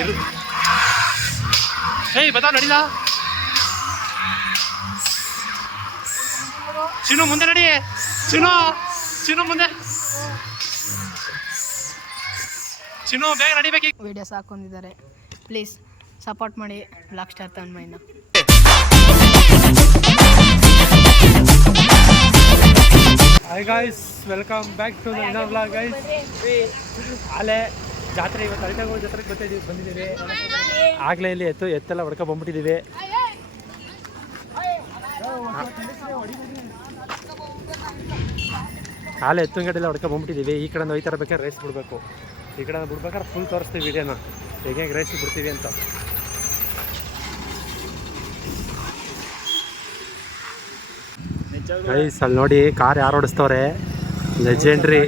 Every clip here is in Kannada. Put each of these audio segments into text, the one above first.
ಇರು ಬದಾ ನಡಿಲ್ಲ ಚಿನ್ನು ಮುಂದೆ ನಡಿ. ಚಿನ್ನು ಚಿನ್ನು ಮುಂದೆ. ಚಿನ್ನು ಬೇಗ ನಡಿಬೇಕು ವಿಡಿಯೋಸ್ ಹಾಕೊಂಡಿದ್ದಾರೆ. ಪ್ಲೀಸ್ ಸಪೋರ್ಟ್ ಮಾಡಿ black star ತನ್ಮಯ್ಯನ hi guys welcome back to ನನ್ನ ಬ್ಲಾಗ್ ಗೈಸ್ ಅಲೆ ಜಾತ್ರೆ ಇವತ್ತು ಅಳ್ಟಗೋಳ ಜಾತ್ರೆಗೆ ಬರ್ತಿದೀವಿ ಬಂದಿದ್ದೀವಿ. ಆಗಲೇ ಇಲ್ಲಿ ಎತ್ತು, ಎತ್ತೆಲ್ಲ ಹೊಡ್ಕೊ ಬಂದ್ಬಿಟ್ಟಿದ್ದೀವಿ ಹಾಲೆ ಎತ್ತು ಗಡೆಲ್ಲ ಹೊಡ್ಕೊ ಬಂದ್ಬಿಟ್ಟಿದ್ದೀವಿ ಈ ಕಡೆ ಹೋಯ್ತಾ ಬೇಕಾದ್ರೆ ರೈಸ್ ಬಿಡಬೇಕು. ಈ ಕಡೆ ಬಿಡ್ಬೇಕಾದ್ರೆ ಫುಲ್ ತೋರಿಸ್ತೀವಿ ವಿಡಿಯೋನ ಹೇಗೆ ರೈಸ್ ಬಿಡ್ತೀವಿ ಅಂತ. ಗೈಸ್ ಅಲ್ಲಿ ನೋಡಿ ಕಾರ್ ಯಾರು ಓಡಿಸ್ತವ್ರೆ? ಲೆಜೆಂಡ್ರಿ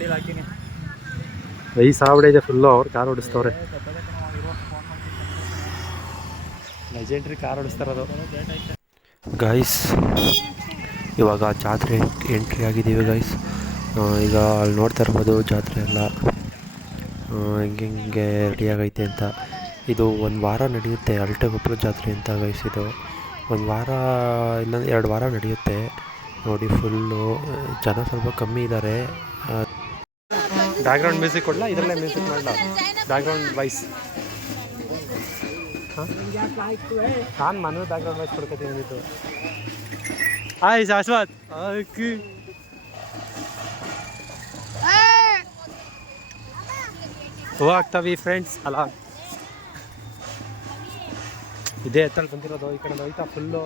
ಐಸ್ ಇದೆ ಫುಲ್ಲು ಅವ್ರು ಕಾರ್ ಓಡಿಸ್ತವ್ರೆ. ಲೆಜೆಂಡ್ರಿ ಕಾರ್ ಓಡಿಸ್ತಾರದು. ಗೈಸ್ ಇವಾಗ ಜಾತ್ರೆ ಎಂಟ್ರಿ ಆಗಿದ್ದೀವಿ ಗೈಸ್ ಈಗ ಅಲ್ಲಿ ನೋಡ್ತಾ ಇರ್ಬೋದು ಜಾತ್ರೆ ಎಲ್ಲ. ಹಿಂಗೆ ಹಿಂಗೆ ರೆಡಿಯಾಗೈತೆ ಅಂತ. ಇದು ಒಂದು ವಾರ ನಡೆಯುತ್ತೆ ಅಲ್ಟೆಗೊಬ್ಬರ ಜಾತ್ರೆ ಅಂತ ಗೈಸ್ ಇದು. ಒಂದು ವಾರ, ಇಲ್ಲ, ಎರಡು ವಾರ ನಡೆಯುತ್ತೆ. ನೋಡಿ ಫುಲ್ಲು ಜನ ಸ್ವಲ್ಪ ಕಮ್ಮಿ ಇದ್ದಾರೆ ಬ್ಯಾಕ್ಗ್ರೌಂಡ್ ಮ್ಯೂಸಿಕ್ ಕೊಡಲ? ಇದರಲ್ಲೇ ಮ್ಯೂಸಿಕ್ ಮಾಡಲ? ಬ್ಯಾಕ್ಗ್ರೌಂಡ್ ವಾಯ್ಸ್ ನಾನು ಮನೆ ಬ್ಯಾಕ್ಗ್ರೌಂಡ್ ವಾಯ್ಸ್ ಕೊಡ್ಕೊತೀನಿ ಇದು ಹಾಯ್ ಶಾಶ್ವತ್. ಆಯ್ಕೆ ಹೋಗ್ತಾವಿ ಫ್ರೆಂಡ್ಸ್ ಅಲ್ಲ ಇದೇ ಎತ್ತಲ್ಲಿ ಬಂದಿರೋದು, ಈ ಕಡೆ ಹೋಯ್ತಾ ಫುಲ್ಲು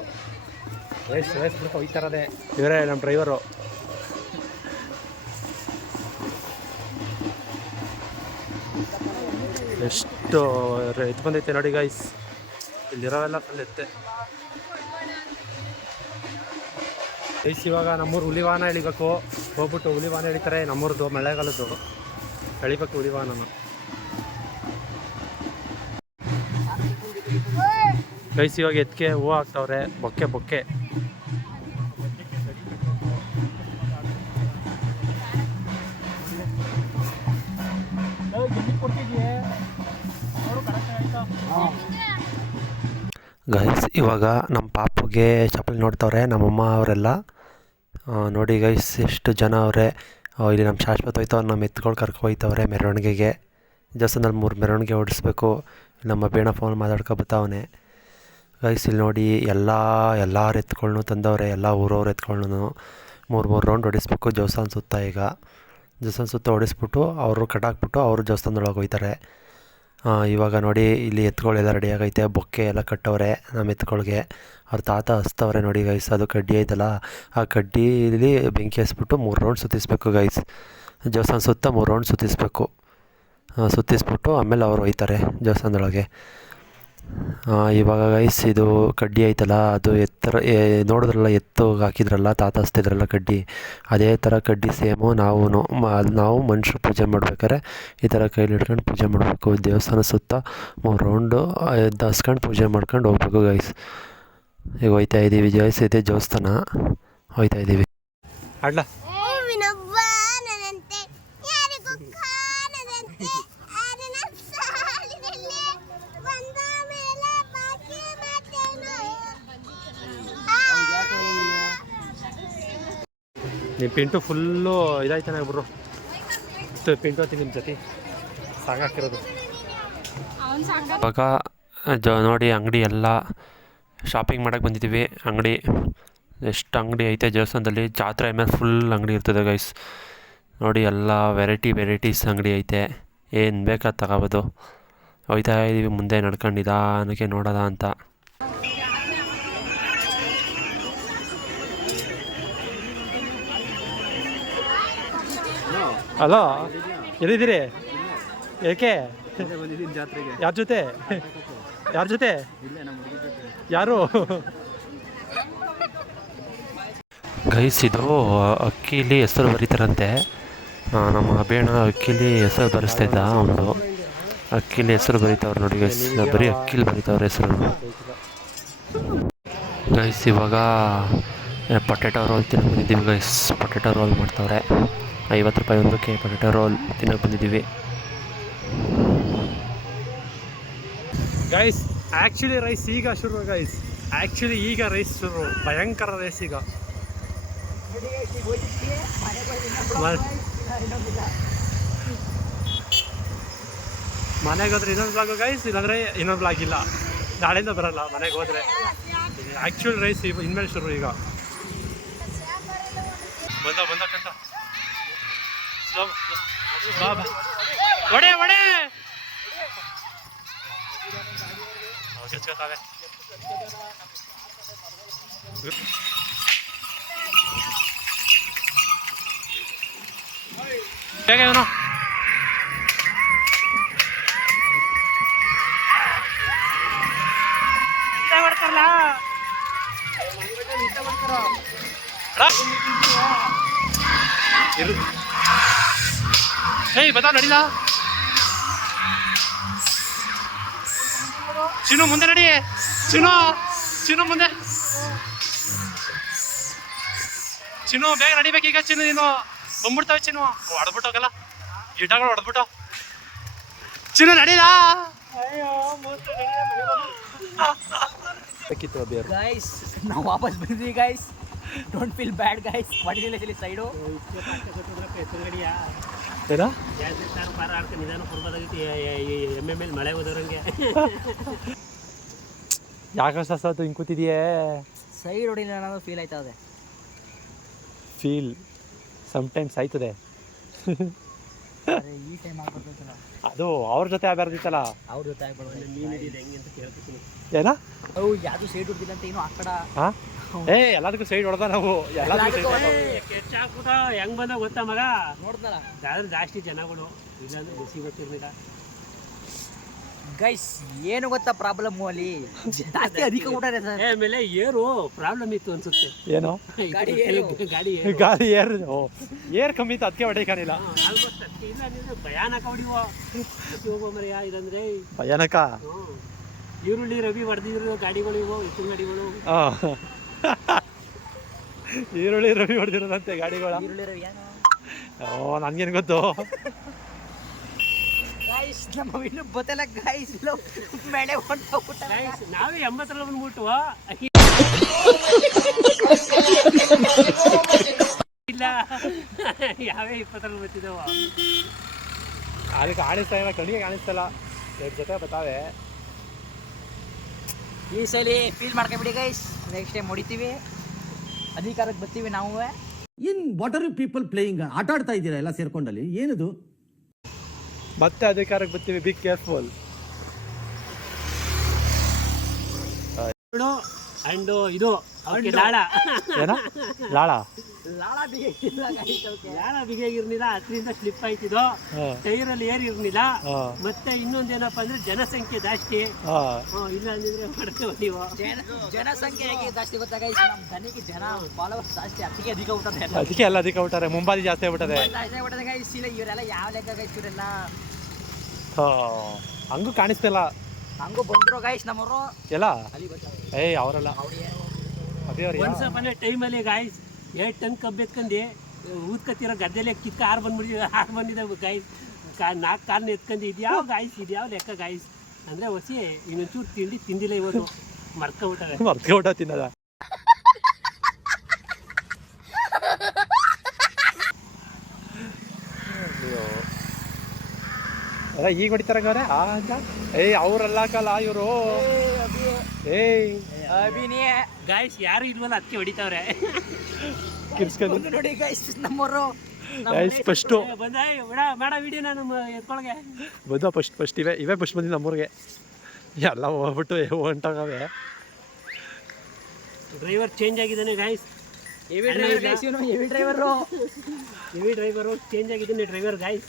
ರೇಸ್ ರೇಸ್ ಬಿಟ್ಟು ಹೋಯ್ತಾ ಇರೋದೆ ಇವರೇ ನಮ್ಮ ಡ್ರೈವರು ಎಷ್ಟು ಇದು ಬಂದೈತೆ ನೋಡಿ ಗೈಸ್ ಇಲ್ಲಿರೋವೆಲ್ಲ ಫುಲ್ ಎತ್ತೆ ಗೈಸ್ ಇವಾಗ ನಮ್ಮೂರು ಹುಲಿವಾನ ಎಳಿಬೇಕು ಹೋಗ್ಬಿಟ್ಟು ಹುಲಿವಾನ ಎಳಿತಾರೆ ನಮ್ಮೂರದ್ದು ಮಳೆಗಾಲದ್ದು ಎಳಿಬೇಕು ಹುಲಿವಾನನ ಗೈಸ್ ಇವಾಗ ಎತ್ತಿಗೆ ಹೂವು ಹಾಕ್ತವ್ರೆ ಬೊಕ್ಕೆ ಬೊಕ್ಕೆ ಗೈಸ್ ಇವಾಗ ನಮ್ಮ ಪಾಪುಗೆ ಚಪ್ಪಲಿ ನೋಡ್ತವ್ರೆ, ನಮ್ಮಮ್ಮ ಅವರೆಲ್ಲ. ನೋಡಿ ಗೈಸ್ ಎಷ್ಟು ಜನ ಅವರೇ. ಇಲ್ಲಿ ನಮ್ಮ ಶಾಶ್ವತ ಹೋಯ್ತವ್ರು ನಮ್ಮ ಎತ್ಗಳು ಕರ್ಕೊ ಹೋಯ್ತವ್ರೆ ಮೆರವಣಿಗೆಗೆ. ದೇವಸ್ಥಾನದಲ್ಲಿ ಮೂರು ಮೆರವಣಿಗೆ ಓಡಿಸ್ಬೇಕು. ನಮ್ಮ ಬೇಣ ಫೋನ್ ಮಾತಾಡ್ಕೊ ಬರ್ತಾವನೆ ಗೈಸ್ ಇಲ್ಲಿ ನೋಡಿ ಎಲ್ಲ, ಎಲ್ಲರ ಎತ್ಕೊಳ್ಳು ತಂದವ್ರೆ, ಎಲ್ಲ ಊರವ್ರ ಎತ್ಕೊಳ್ಳೂ ಮೂರು ಮೂರು ರೌಂಡ್ ಹೊಡಿಸ್ಬೇಕು ದೇವಸ್ಥಾನ ಸುತ್ತ ಈಗ. ದೇವಸ್ಥಾನ ಸುತ್ತ ಹೊಡಿಸ್ಬಿಟ್ಟು ಅವರು ಕಟ್ಟಾಕ್ಬಿಟ್ಟು ಅವರು ದೇವಸ್ಥಾನದೊಳಗೆ ಹೋಗ್ತಾರೆ ಇವಾಗ ನೋಡಿ, ಇಲ್ಲಿ ಎತ್ತುಗಳೆಲ್ಲ ರೆಡಿ ಆಗೈತೆ. ಬೊಕ್ಕೆ ಎಲ್ಲ ಕಟ್ಟವ್ರೆ, ನಮ್ಮ ಎತ್ಕೊಳ್ಗೆ. ಅವ್ರ ತಾತ ಹಸ್ತವ್ರೆ ನೋಡಿ ಗೈಸ್ ಅದು ಕಡ್ಡಿ ಐತಲ್ಲ, ಆ ಕಡ್ಡಿಲಿ ಬೆಂಕಿ ಹಚ್ಬಿಟ್ಟು ಮೂರು ರೌಂಡ್ ಸುತ್ತಿಸ್ಬೇಕು ಗೈಸ್ ಜೋಸನ್ ಸುತ್ತ ಮೂರು ರೌಂಡ್ ಸುತ್ತಿಸ್ಬೇಕು. ಸುತ್ತಿಸ್ಬಿಟ್ಟು ಆಮೇಲೆ ಅವ್ರು ಒಯ್ತಾರೆ ಜೋಸನ್ದೊಳಗೆ. ಇವಾಗ ಗೈಸ್ ಇದು ಕಡ್ಡಿ ಐತಲ್ಲ ಅದು ಎತ್ತರ ನೋಡಿದ್ರಲ್ಲ, ಎತ್ತು ಹಾಕಿದ್ರಲ್ಲ, ತಾತ ಹಸ್ತಿದ್ರಲ್ಲ ಕಡ್ಡಿ, ಅದೇ ಥರ ಕಡ್ಡಿ ಸೇಮು ನಾವು ನಾವು ಮನುಷ್ಯರು ಪೂಜೆ ಮಾಡ್ಬೇಕಾದ್ರೆ ಈ ಥರ ಕೈಲಿ ಹಿಡ್ಕೊಂಡು ಪೂಜೆ ಮಾಡಬೇಕು. ದೇವಸ್ಥಾನ ಸುತ್ತ ಮೂರು ರೌಂಡು ಹಸ್ಕೊಂಡು ಪೂಜೆ ಮಾಡ್ಕೊಂಡು ಹೋಗ್ಬೇಕು ಗೈಸ್ ಈಗ ಹೋಯ್ತಾ ಇದ್ದೀವಿ ಗೈಸ್ ಇದೆ ದೇವಸ್ಥಾನ. ಹೋಯ್ತಾ ಇದ್ದೀವಿ ಅಡ್ಲ ನಿಮ್ಮ ಪಿಂಟು ಫುಲ್ಲು ಇದಾಯ್ತಾನೆ ಇಬ್ಬರು ಇಷ್ಟು ಪಿಂಟು ಹತ್ತಿ ನಿಮ್ಮ ಜೊತೆ. ಸಾಕಾಕಿರೋದು ಇವಾಗ ಜ ನೋಡಿ ಅಂಗಡಿ ಎಲ್ಲ ಶಾಪಿಂಗ್ ಮಾಡೋಕ್ಕೆ ಬಂದಿದ್ದೀವಿ ಅಂಗಡಿ ಎಷ್ಟು ಅಂಗಡಿ ಐತೆ ದೇವಸ್ಥಾನದಲ್ಲಿ. ಜಾತ್ರೆ ಮೇಲೆ ಫುಲ್ ಅಂಗಡಿ ಇರ್ತದೆ ಗೈಸ್ ನೋಡಿ ಎಲ್ಲ ವೆರೈಟಿ ವೆರೈಟೀಸ್ ಅಂಗಡಿ ಐತೆ. ಏನು ಬೇಕಾದ ತಗೋಬೋದು. ಹೋಯ್ತಾ ಇದ್ದೀವಿ ಮುಂದೆ ನಡ್ಕೊಂಡು ನಿಧಾನಕ್ಕೆ ನೋಡೋದ ಅಂತ. ಹಲೋ ಎಲ್ಲಿದ್ದೀರಿ? ಏಕೆ? ಯಾರ ಜೊತೆ? ಯಾರ ಜೊತೆ? ಯಾರು? ಗೈಸ್ ಇದು ಅಕ್ಕಿಲಿ ಹೆಸರು ಬರೀತಾರಂತೆ. ನಮ್ಮ ಅಬೇಣ ಅಕ್ಕಿಲಿ ಹೆಸರು ಬರೆಸ್ತಾ ಇದ್ದ ಅವನು. ಅಕ್ಕಿಲಿ ಹೆಸರು ಬರೀತಾವ್ರು ನೋಡಿ ಗೈಸ್, ಬರೀ ಅಕ್ಕಿಲಿ ಬರೀತಾವ್ರ ಹೆಸರು. ಗೈಸ್, ಇವಾಗ ಪೊಟೆಟೊ ರೋಲ್ ತಿನ್ನಕ್ಕೆ ಬಂದಿದ್ದೀವಿ ಗೈಸ್ ಪೊಟೆಟೊ ರೋಲ್ ಮಾಡ್ತಾವ್ರೆ. ಐವತ್ತು ರೂಪಾಯಿ ಒಂದಕ್ಕೆ ಪೊಟೆಟೊ ರೋಲ್ ತಿನ್ನಕ್ಕೆ ಬಂದಿದ್ದೀವಿ. ಗೈಸ್ ಆ್ಯಕ್ಚುಲಿ ರೈಸ್ ಈಗ ಶುರು ಗೈಸ್ ಆ್ಯಕ್ಚುಲಿ ಈಗ ರೈಸ್ ಶುರು. ಭಯಂಕರ ರೈಸ್ ಈಗ. ಮನೆಗೆ ಹೋದ್ರೆ ಇನ್ನೊಂದು ಬ್ಲಾಗು ಗೈಸ್ ಇಲ್ಲಾಂದ್ರೆ ಇನ್ನೊಂದು ಬ್ಲಾಗ್ ಇಲ್ಲ. ನಾಳೆಯಿಂದ ಬರಲ್ಲ, ಮನೆಗೆ ಹೋದ್ರೆ. ಆ್ಯಕ್ಚುಲ್ ರೈಸ್ ಇನ್ಮೇಲೆ ಶುರು ಈಗ. ಬಂದ ಬಂದ ಕಂಟ ಒಡೆ ಒಡೆ. ಕೆಚ್ಕೊತಾವೆ ಹೇಗೆ ಇವನು? ಇರು ಏಯ್ ಬತಾ ನಡಿಲ? ಚಿನು ಮುಂದೆ ನಡಿ. ಚಿನ್ನು ಚಿನು ಮುಂದೆ. ಚಿನ್ನು, ಬೇಗ ನಡಿಬೇಕೀಗ ಚಿನ್ನು ನೀನು. ಬಂದ್ಬಿಡ್ತಾವೆ ಚಿನ್ನು. ಹೊಡೆದ್ಬಿಟ್ಟೋಗಲ್ಲ ಗಿಡಗಳು ಹೊಡೆದ್ಬಿಟ್ಟು ಚಿನ್ನು ನಡೀಲಾ? ಗೈಸ್ ನಾವು ವಾಪಸ್ ಬಂದ್ವಿ guys don't feel bad guys ಮಡಿಲಿಲ್ಲ ಇಲ್ಲಿ ಸೈಡು ಏನಾ? ಮಳೆ ಹೋದವ್ರಂಗೆ ಯಾಕೆ ಸಸ್ತು ಹಿಂಗೆ ಕೂತಿದೆಯೇ? ಸೈಡ್ ಹೊಡಿಲಿಲ್ಲ ಅನ್ನೋದು ಫೀಲ್ ಆಯ್ತಾ ಇದೆ ಫೀಲ್ ಸಮ್ಟೈಮ್ಸ್ ಆಯ್ತದೆ. ಈ ಟೈಮ್ ಅದು ಅವ್ರ ಜೊತೆ ಆಗ್ಬಾರ್ದಿತ್ತಲ್ಲ? ಅವ್ರ ಜೊತೆ ಆಗ್ಬಾರ್ದು ಹೆಂಗೆ ಅಂತ ಕೇಳ್ತೀನಿ ಏನ? ಅವು ಯಾವುದು ಸೈಡ್ ಹೊಡ್ದಿಲ್ಲ ಅಂತ ಏನು ಹಾಕಡ ಹಾ ಏ ಎಲ್ಲದಕ್ಕೂ ಸೈಡ್ ಹೊಡೆದ ನಾವು. ಎಲ್ಲದಕ್ಕೂ ಹಾಕ್ಬಿಟ್ಟ ಹೆಂಗ್ ಬಂದ ಗೊತ್ತಾ ಮಗ? ನೋಡ್ತಾರ ಯಾರು ಜಾಸ್ತಿ ಜನಗಳು. ಇಲ್ಲಾಂದ್ರೆ ಬಿಸಿ ಗೊತ್ತಿರ್ಲಿಲ್ಲ. ಗೈಸ್ ಏನು ಗೊತ್ತಾ ಪ್ರಾಬ್ಲಮ್ ಅಲ್ಲಿ? ಜಾಸ್ತಿ ಅಧಿಕ ಕೊಟ್ಟಾರೆ ಸರ್ ಆಮೇಲೆ ಏರು ಪ್ರಾಬ್ಲಮ್ ಇತ್ತು ಅನ್ಸುತ್ತೆ. ಏನು? ಗಾಡಿ ಏರು. ಗಾಡಿ ಏರು. ಗಾಡಿ ಏರ್. ಓ ಏರ್ ಕಮ್ಮಿ ಇತ್ತು ಅದಕ್ಕೆ ಅಂದ್ರೆ ಭಯಾನಕ ಹೊಡಿವ ಹೋಗೋ ಯಾ ಇದಂದ್ರೆ ಭಯಾನಕ. ಈರುಳ್ಳಿ ರವಿ ಹೊಡೆದಿದ್ರು ಗಾಡಿಗಳು ಇವು ಎತ್ತಿನ ಗಾಡಿಗಳು. ಆ. ಈರುಳ್ಳಿ ರವಿ ಹೊಡೆದಿರೋದಂತೆ ಗಾಡಿಗಳ. ಓ ನನ್ಗೇನು ಗೊತ್ತು? ಗೈಸ್ ನಮ್ಮ ಇನ್ನು ಬತ್ತಲ್ಲ ಗೈಸ್ ಮೇಲೆ ನಾವೇ ಎಂಬತ್ತರಲ್ಲಿ ಬಂದ್ಬಿಟ್ಟು ಇಲ್ಲ. ಯಾವೇ ಇಪ್ಪತ್ತರಲ್ಲಿ ಅದಕ್ಕೆ ಕಾಣಿಸ್ತಾ ಇಲ್ಲ ಕಣ್ಣಿಗೆ ಕಾಣಿಸ್ತಲ್ಲ ಎರಡು ಜೊತೆ ಬರ್ತಾವೆ ಈ ಸಲ ಫೀಲ್ ಮಾಡ್ಕೊಂಬಿಡಿ ಗೈಸ್ ನೆಕ್ಸ್ಟ್ ಟೈಮ್ ಹೊಡಿತೀವಿ ಅಧಿಕಾರಕ್ಕೆ ಬರ್ತೀವಿ ನಾವು. In what are you people playing ಆಟ ಆಡ್ತಾ ಇದ್ದೀರಾ ಎಲ್ಲ ಸೇರ್ಕೊಂಡಲ್ಲಿ? ಏನದು? ಮತ್ತೆ ಅಧಿಕಾರಕ್ಕೆ ಬರ್ತೀವಿ ಬಿ ಕೇರ್ಫುಲ್ ಅಂಡ್ ಇದು ಲಾಳ. ಏನ? ಲಾಳ? ಲಾಳ ಲಾಳ ಬಿಗಿಯಾಗಿರ್ಲಿಲ್ಲ ಅದರಿಂದ ಸ್ಲಿಪ್ ಆಯ್ತಿದ್ದು. ಟೈರಲ್ಲಿ ಏರ್ ಇರ್ಲಿಲ್ಲ. ಮತ್ತೆ ಇನ್ನೊಂದೇನಪ್ಪ ಅಂದ್ರೆ ಜನಸಂಖ್ಯೆ ಜಾಸ್ತಿ. ಹಾಂ. ಇಲ್ಲ ಅಂದಿದ್ರೆ ಮಾಡ್ತೇವೆ ನೀವು. ಜನಸಂಖ್ಯೆ ಹೇಗೆ ಜಾಸ್ತಿ ಗೊತ್ತಾಗ? ನಮ್ಮ ದನಿಗೆ ಜನ ಫಾಲೋವರ್ಸ್ ಜಾಸ್ತಿ ಅದಕ್ಕೆ ಅಧಿಕ ಊಟ ಅದಕ್ಕೆ ಎಲ್ಲ ಅದಕ್ಕೆ ಹುಟ್ಟಾರೆ ಮುಂಬಾಲಿ ಜಾಸ್ತಿ ಆಗ್ಬಿಟ್ಟದೆ. ಜಾಸ್ತಿ ಆಗ್ಬಿಟ್ಟದೆ ಗೈಸ್ ಇಲ್ಲ ಇವರೆಲ್ಲ ಯಾವ ಲೆಕ್ಕ ಗೈಸ್ ಇವರೆಲ್ಲ? ಹಂಗೂ ಕಾಣಿಸ್ತಿಲ್ಲ. ಹಂಗೂ ಬಂದ್ರು ಗೈಸ್ ನಮ್ಮವರು. ಎಲ್ಲ? ಏ ಏಯ್ ಅವರಲ್ಲ. ಅವ್ರಿಗೆ ಅನ್ನೋ ಟೈಮಲ್ಲಿ ಗಾಯ್ಸ್ ಎರಡು ಟನ್ ಕಬ್ಬು ಎತ್ಕೊಂಡು ಊದ್ಕತ್ತಿರೋ ಗದ್ದೆಲೆ ಕಿಕ್ಕ ಹಾರು ಬಂದ್ಬಿಟ್ಟಿದೆ ಹಾರು ಬಂದಿದ್ದಾವೆ ಗಾಯ್ಸ್ ಕಾ ನಾಲ್ಕು ಕಾಲನ್ನ ಎತ್ಕೊಂಡು ಇದ್ಯಾವ ಗಾಯ್ಸ್ ಇದ್ಯಾವ ಲೆಕ್ಕ ಗಾಯ್ಸ್ ಅಂದರೆ ಹೊಸಿ ಇನ್ನೊಂಚೂರು ತಿಂಡಿ ತಿಂದಿಲ್ಲ ಇವತ್ತು. ಮರ್ಕೊಬಿಟ್ಟಾರೆ ಮರ್ಕೊಬಿಟ್ಟ ತಿನ್ನದ ಈಗ ಹೊಡಿತಾರ ಅವ್ರೆ ಆ ಏಯ್ ಅವ್ರಲ್ಲ ಕಲ್ಲ ಇವರು ಏಯ್. ಅಭಿನಯ. ಗಾಯ್ಸ್ ಯಾರು ಇಲ್ವಲ್ಲ ಅದಕ್ಕೆ ಹೊಡಿತಾವ್ರೆ. ಕಿರ್ಸ್ಕೊಂಡು. ನೋಡಿ ಗೈಸ್ ನಮ್ಮವರು. ಗಾಯ್ಸ್ ಫಸ್ಟು ಬಂದ ಬಿಡ ಮಾಡ ವಿಡಿಯೋನ ನಮ್ಮ ಎತ್ಕೊಳಗೆ. ಬಂದ ಫಸ್ಟ್ ಫಸ್ಟ್ ಇವೆ ಇವೇ ಫಸ್ಟ್ ಬಂದಿದ್ದು ನಮ್ಮೂರಿಗೆ. ಎಲ್ಲ ಹೋಗ್ಬಿಟ್ಟು ಹೊಂಟಾಗವೆ. ಡ್ರೈವರ್ ಚೇಂಜ್ ಆಗಿದ್ದಾನೆ ಗಾಯ್ಸ್ ಹೆವಿ ಡ್ರೈವರ್ ಗಾಯ್ಸ್ ಇವನು heavy driver heavy driver change ಆಗಿದ್ದಾನೆ ಡ್ರೈವರ್ ಗಾಯ್ಸ್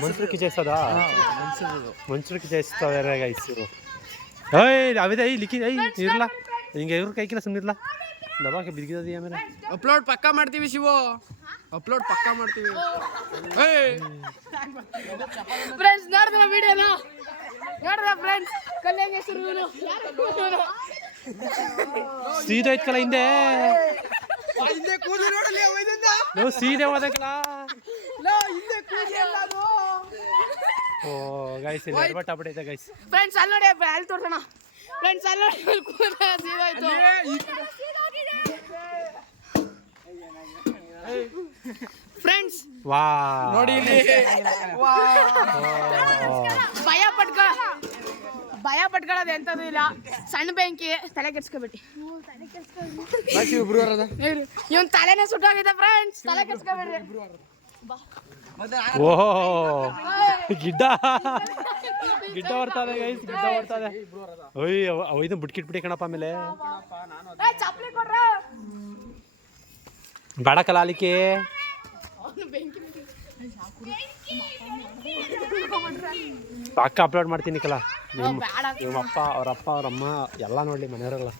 ಮನ್ಸರು ಕಿಚೈಸೋದಾ ಮನ್ಸರು ಕಿಚೈಸ್ತವೆ ಗೈಸ್ ಇವರು ಏಯ್ ಅವಿದೆ ಐ ಲಿಖಿ ಐ ಇರಲ್ಲ ಹಿಂಗೆ ಇವ್ರ ಕೈ ಕಿಲ್ಲ ಸುಮ್ಮನಿರ್ಲ ದಬಾಕೆ ಬಿದ್ದಿದ್ದದು ಆಮೇಲೆ ಅಪ್ಲೋಡ್ ಪಕ್ಕ ಮಾಡ್ತೀವಿ ಶಿವು. ಅಪ್ಲೋಡ್ ಪಕ್ಕ ಮಾಡ್ತೀವಿ. ಫ್ರೆಂಡ್ಸ್ ನೋಡಿದ್ರ ವಿಡಿಯೋನ ನೋಡಿದ್ರ ಫ್ರೆಂಡ್ಸ್ ಕಲ್ಯಾಣ ಹೆಸರು ಸೀದಾ ಐತ್ಕಲ್ಲ ಹಿಂದೆ. ಹಿಂದೆ ಕೂದಲು ನೋಡಲಿ ಸೀದೆ ಹೋದಕ್ಕಲ್ಲ ಓ ಗೈಸ್ ಇಲ್ಲಿ ಆಗ್ಬಿಟ್ಟೈತೆ ಗೈಸ್ ಫ್ರೆಂಡ್ಸ್ ಅಲ್ಲಿ ನೋಡಿ ಅಲ್ಲಿ ತೋರ್ಸೋಣ. ಫ್ರೆಂಡ್ಸ್ ಅಲ್ಲಿ ನೋಡಿ ಸೀದಾಯ್ತು ಫ್ರೆಂಡ್ಸ್ ವಾ ನೋಡಿ ಇಲ್ಲಿ. ಭಯ ಪಟ್ಕ ಭಯ ಪಟ್ಕೊಳ್ಳೋದು ಎಂಥದ್ದು ಇಲ್ಲ. ಸಣ್ಣ ಬೆಂಕಿ ತಲೆ ಕೆಡ್ಸ್ಕೊಬಿಟ್ಟು. ಇವನ್ ತಲೆನೇ ಸುಟ್ಟೋಗಿದೆ ಫ್ರೆಂಡ್ಸ್ ತಲೆ ಕೆಡ್ಸ್ಕೊಬೇಡ್ರಿ. ಓಹೋ. ಗಿಡ್ಡ. ಗಿಡ್ಡ ಬರ್ತದೆ ಗೈಸ್ ಗಿಡ್ಡ ಬರ್ತದೆ ಓಯ್ ಇದನ್ನ ಬಿಟ್ಕಿಟ್ಬಿಡಿ ಕಣಪ್ಪ ಆಮೇಲೆ. ಏ, ಕಲಾಲಿಕೆ. ಅಕ್ಕ ಅಪ್ಲೋಡ್ ಮಾಡ್ತೀನಿ ಕಲ. ನಿಮ್ಮ ಬೇಡ. ನಿಮ್ಮ ಅಪ್ಪ ಅವ್ರ ಅಪ್ಪ ಅವ್ರ ಅಮ್ಮ ಎಲ್ಲ ನೋಡ್ಲಿ ಮನೆಯವರೆಲ್ಲ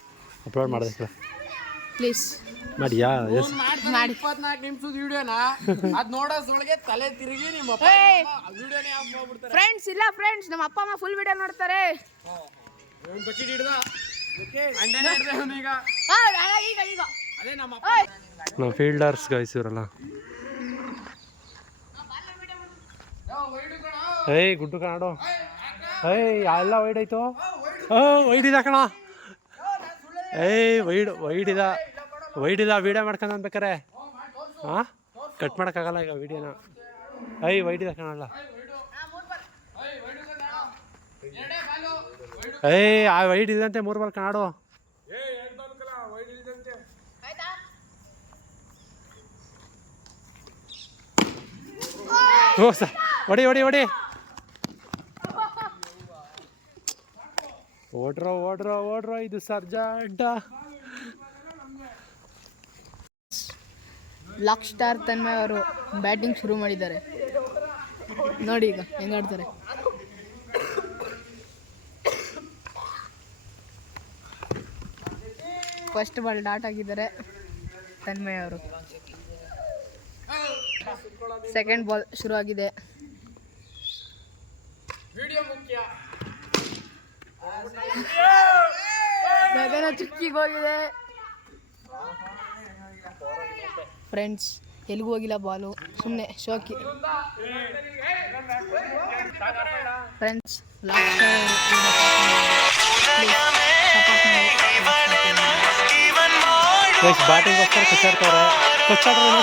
ಅಪ್ಲೋಡ್ ಮಾಡಿದೆ ಪ್ಲೀಸ್ ಮಾಡಿಯಾ? ಎಸ್. ಮಾಡಿ. ಇಪ್ಪತ್ನಾಲ್ಕು ನಿಮಿಷದ ವಿಡಿಯೋನ? ಅದ್ ನೋಡೋದ್ರೊಳಗೆ ತಲೆ ತಿರುಗಿ ನಿಮ್ಮ ಅಪ್ಪ ವಿಡಿಯೋನೇ ಆಫ್ ಮಾಡ್ಬಿಡ್ತಾರೆ. ಫ್ರೆಂಡ್ಸ್ ಇಲ್ಲ ಫ್ರೆಂಡ್ಸ್ ನಮ್ಮ ಅಪ್ಪ ಅಮ್ಮ ಫುಲ್ ವಿಡಿಯೋ ನೋಡ್ತಾರೆ. ಒಂದ್ ಬಕೆಟ್ ಹಿಡ್ದ? ಅಂಡನೇ ಹಿಡ್ದೆ ಈಗ. ಈಗ ಅದೇ ನಮ್ಮ ಅಪ್ಪ ನಾವು ಫೀಲ್ಡರ್ಸ್ ಗೈಸ್ ಇವರಲ್ಲ. ಏಯ್ ಗುಡ್ಡು ಕಾಣೋ ಏಯ್ ಎಲ್ಲ ವೈಡ್ ಆಯ್ತು? ವೈಡ್ ಇದ ಕಣ. ಏಯ್ ವೈಡ್ ವೈಡಿದ ವೈಡಿದ ವೀಡಿಯೋ ಮಾಡ್ಕೊಂಡು ಅನ್ಬೇಕಾರೆ ಹಾಂ ಕಟ್ ಮಾಡೋಕ್ಕಾಗಲ್ಲ ಈಗ ವೀಡಿಯೋನ ಐ ವೈಡಿದ ಕಾಣಲ್ಲ ಏಯ್, ಆ ವೈಡ್ ಇದಂತೆ ಮೂರು ಬಾಲ್ ಕಾಣು ಹ್ಞೂ ಸರ್ ಹೊಡಿ ಹೊಡಿ ಹೊಡಿ. ಓಡ್ರೋ ಓಡ್ರೋ ಓಡ್ರೋ, ಇದು ಸರ್ಜಾ ಅಡ್ಡ ಲಾಕ್ ಸ್ಟಾರ್ ತನ್ಮಯ್ ಅವರು ಬ್ಯಾಟಿಂಗ್ ಶುರು ಮಾಡಿದ್ದಾರೆ. ನೋಡಿ ಈಗ ಹೆಂಗಾಡ್ತಾರೆ ಫಸ್ಟ್ ಬಾಲ್ ಡಾಟ್ ಆಗಿದ್ದಾರೆ ತನ್ಮಯ ಅವರು. ಸೆಕೆಂಡ್ ಬಾಲ್ ಶುರು ಆಗಿದೆ. ಗಗನ ಚುಕ್ಕಿಗೆ ಹೋಗಿದೆ. ಫ್ರೆಂಡ್ಸ್ ಎಲ್ಲಿಗೂ ಹೋಗಿಲ್ಲ ಬಾಲು ಸುಮ್ಮನೆ ಶೋಕಿ. ಫ್ರೆಂಡ್ಸ್ ಗೈಸ್ ಬ್ಯಾಟಿಂಗೋಸ್ಕರ ಕಚ್ಚಾಡ್ತವ್ರೆ ಕಚ್ಚಾಡ್ತಾರೆ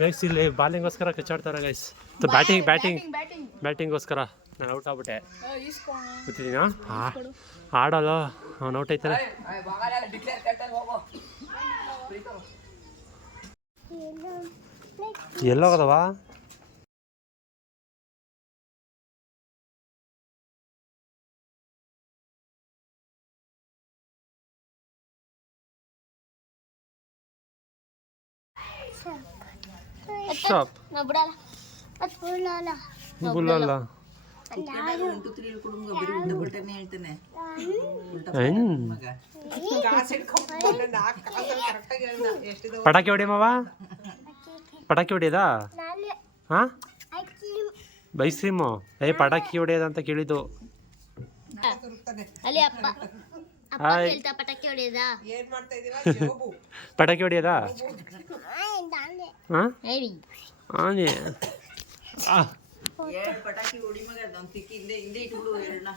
ಗೈಸ್ ಇಲ್ಲಿ ಬಾಲಿಂಗೋಸ್ಕರ ಕಚ್ಚಾಡ್ತಾರೆ ಗೈಸ್ ಬ್ಯಾಟಿಂಗ್ ಬ್ಯಾಟಿಂಗ್ ಬ್ಯಾಟಿಂಗ್ ಬ್ಯಾಟಿಂಗೋಸ್ಕರ ನಾನು ಔಟ್ ಆಗ್ಬಿಟ್ಟೆ. ಗೊತ್ತಿದ್ದೀನಾ ಆಡೋಲ್ಲ ಅವ್ನು ಔಟ್ ಆಯ್ತಾನೆ ಪಟಾಕಿ ಹೊಡಿ ಮಾವ ಪಟಾಕಿ ಹೊಡಿಯೋದಾ? ಹಾ ಹಾಂ? Ice cream. ಏ ಪಟಾಕಿ ಹೊಡಿಯೋದಂತ ಕೇಳಿದ್ದು. ಅಲ್ಲಿ ಅಪ್ಪ ಅಪ್ಪ ಹಾಯ್. ಹೇಳ್ತಾ ಪಟಾಕಿ ಹೊಡಿಯದ? ಪಟಾಕಿ ಹೊಡಿಯೋದಾ? ಹಾಂ? ಪಟಾಕಿ ಹೊಡಿ ಮಗ ಹಿಂದೆ ಇಟ್ಬಿಡು ಎರಡನ್ನ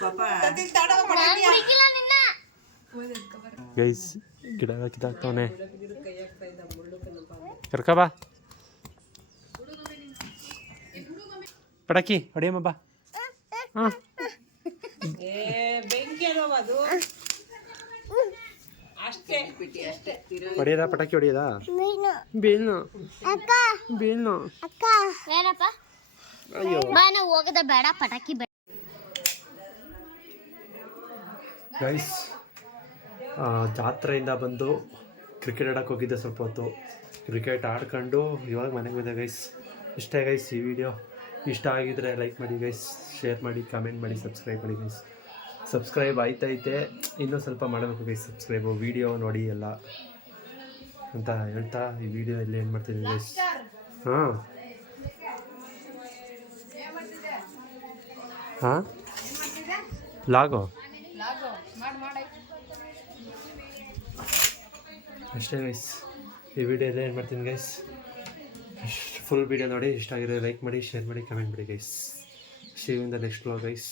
ಪಾಪ. ಗೈಸ್ ಗಿಡ ಕಿತ್ತಾಕ್ತವನೆ ಕರ್ಕ ಬಾ. ಪಟಾಕಿ ಹೊಡಿಯಮ್ಮ ಬಾ. ಹಾಂ. ಬೆಂಕಿ ಅಲ್ವ ಅದು. ಅಷ್ಟೇ. ಹೊಡಿಯೋದಾ ಪಟಾಕಿ ಹೊಡಿಯೋದಾ? ಬೀಳ್ನು. ಅಕ್ಕ. ಬೀಳ್ನು. ಅಕ್ಕ. ಏನಪ್ಪ? ಅಯ್ಯೋ. ಬಾ ನಾವು ಹೋಗದ ಬೇಡ ಪಟಾಕಿ ಬೇಡ ಗೈಸ್ ಜಾತ್ರೆಯಿಂದ ಬಂದು ಕ್ರಿಕೆಟ್ ಆಡೋಕೆ ಹೋಗಿದ್ದೆ ಸ್ವಲ್ಪ ಹೊತ್ತು. ಕ್ರಿಕೆಟ್ ಆಡ್ಕೊಂಡು ಇವಾಗ ಮನೆಗೆ ಬಂದೆ ಗೈಸ್. ಇಷ್ಟೇ ಗೈಸ್ ಈ ವಿಡಿಯೋ. ಇಷ್ಟ ಆಗಿದ್ರೆ ಲೈಕ್ ಮಾಡಿ ಗೈಸ್ ಶೇರ್ ಮಾಡಿ ಕಮೆಂಟ್ ಮಾಡಿ ಸಬ್ಸ್ಕ್ರೈಬ್ ಮಾಡಿ ಗೈಸ್. ಸಬ್ಸ್ಕ್ರೈಬ್ ಆಯ್ತೈತೆ, ಇನ್ನೂ ಸ್ವಲ್ಪ ಮಾಡಬೇಕು ಗೈಸ್ ಸಬ್ಸ್ಕ್ರೈಬು ವಿಡಿಯೋ ನೋಡಿ ಎಲ್ಲ. ಅಂತ ಹೇಳ್ತಾ ಈ ವಿಡಿಯೋ ಎಲ್ಲ ಏನು ಮಾಡ್ತೀನಿ ಗೈಸ್ ಹಾಂ. ಹಾಂ? ಲಾಗೋ? ಅಷ್ಟೇ ಗೈಸ್ ಈ ವಿಡಿಯೋ ಎಲ್ಲ ಏನು ಮಾಡ್ತೀನಿ ಗೈಸ್ ಫುಲ್ ವಿಡಿಯೋ ನೋಡಿ ಇಷ್ಟ ಆಗಿದೆ ಲೈಕ್ ಮಾಡಿ ಶೇರ್ ಮಾಡಿ ಕಮೆಂಟ್ ಮಾಡಿ guys see in the next vlog guys